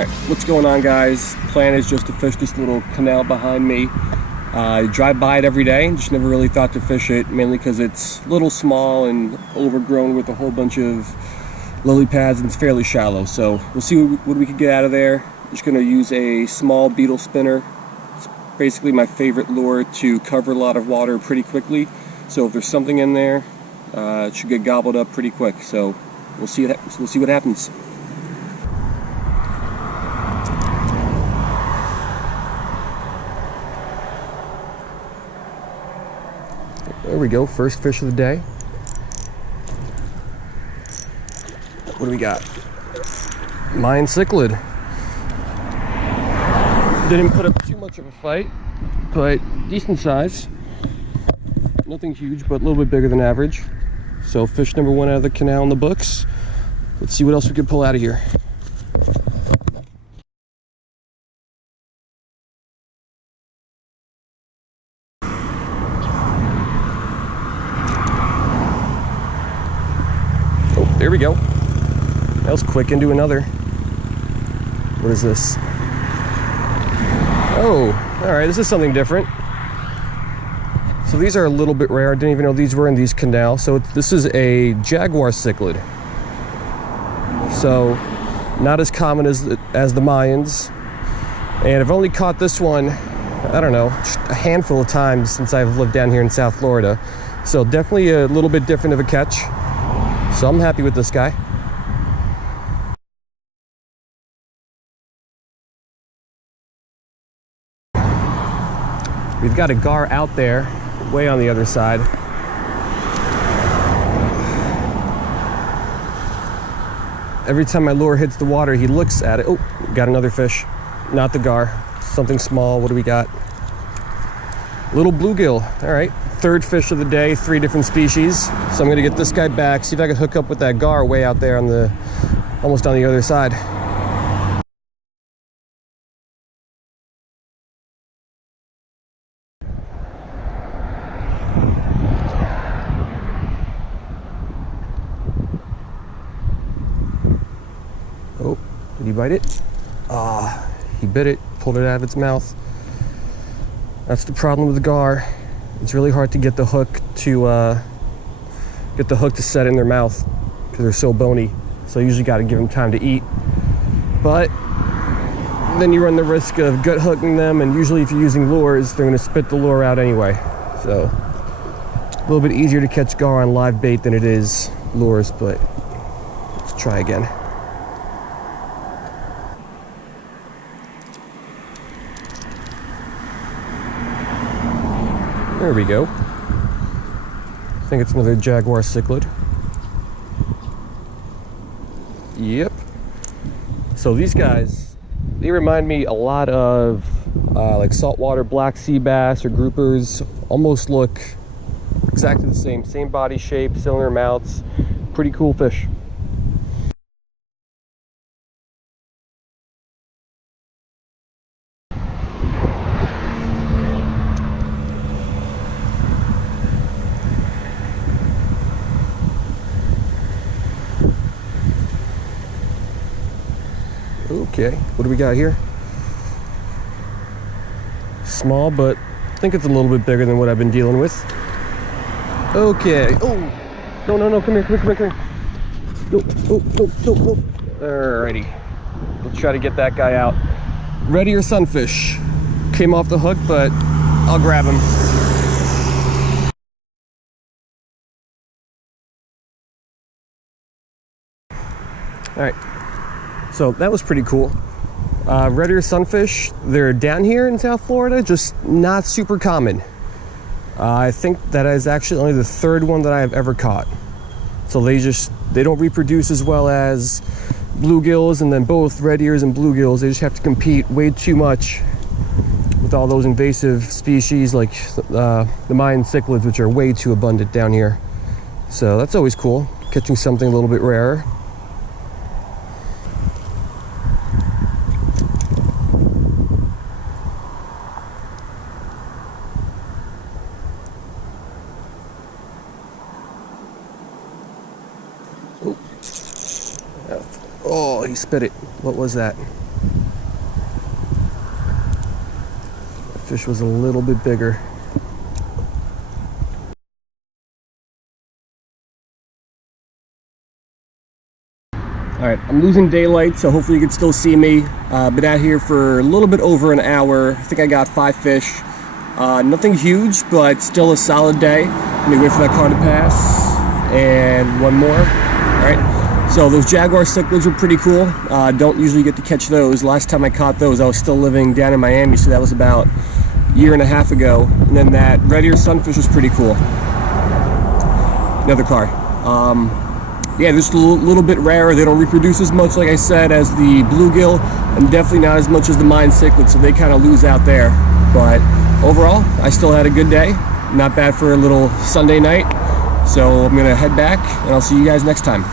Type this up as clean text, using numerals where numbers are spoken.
Alright, what's going on, guys? Plan is just to fish this little canal behind me. I drive by it every day and just never really thought to fish it, mainly because it's a little small and overgrown with a whole bunch of lily pads and it's fairly shallow. So we'll see what we can get out of there. I'm just going to use a small beetle spinner. It's basically my favorite lure to cover a lot of water pretty quickly. So if there's something in there, it should get gobbled up pretty quick. So we'll see what happens. There we go, first fish of the day. What do we got? Mayan cichlid. Didn't put up too much of a fight, but decent size. Nothing huge, but a little bit bigger than average. So fish number one out of the canal in the books. Let's see what else we can pull out of here. There we go. That was quick. Into another. What is this? Oh, all right. This is something different. So these are a little bit rare. I didn't even know these were in these canals. So this is a jaguar cichlid. So not as common as the Mayans. And I've only caught this one, I don't know, just a handful of times since I've lived down here in South Florida. So definitely a little bit different of a catch. So I'm happy with this guy. We've got a gar out there, way on the other side. Every time my lure hits the water, he looks at it. Oh, got another fish. Not the gar, something small. What do we got? Little bluegill. All right, third fish of the day, 3 different species. So I'm gonna get this guy back, see if I can hook up with that gar way out there on the, almost on the other side. Oh, did he bite it? Ah, he bit it, pulled it out of its mouth. That's the problem with the gar. It's really hard to get the hook to set in their mouth because they're so bony. So you usually got to give them time to eat. But then you run the risk of gut hooking them, and usually if you're using lures, they're going to spit the lure out anyway. So a little bit easier to catch gar on live bait than it is lures, but let's try again. There we go. I think it's another jaguar cichlid. Yep. So these guys, they remind me a lot of like saltwater black sea bass or groupers. Almost look exactly the same body shape, cylinder mouths. Pretty cool fish. Okay, what do we got here? Small, but I think it's a little bit bigger than what I've been dealing with. Okay. Oh, no, come here. No. Alrighty. Let's try to get that guy out. Ready or sunfish? Came off the hook, but I'll grab him. Alright. So that was pretty cool. Red ear sunfish, they're down here in South Florida, just not super common. I think that is actually only the 3rd one that I have ever caught. So they don't reproduce as well as bluegills, and then both red ears and bluegills, they just have to compete way too much with all those invasive species like the Mayan cichlids, which are way too abundant down here. So that's always cool, catching something a little bit rarer. Oh, he spit it. What was that? sunfish was a little bit bigger. All right, I'm losing daylight, so hopefully you can still see me. Been out here for a little bit over an hour. I think I got 5 fish. Nothing huge, but still a solid day. Let me wait for that car to pass. And one more. All right, so those jaguar cichlids were pretty cool. Don't usually get to catch those. Last time I caught those, I was still living down in Miami, so that was about a year and a half ago. And then that red ear sunfish was pretty cool. Another car. Yeah, just a little bit rarer. They don't reproduce as much, like I said, as the bluegill, and definitely not as much as the mayan cichlid, so they kind of lose out there. But overall, I still had a good day. Not bad for a little Sunday night. So I'm gonna head back, and I'll see you guys next time.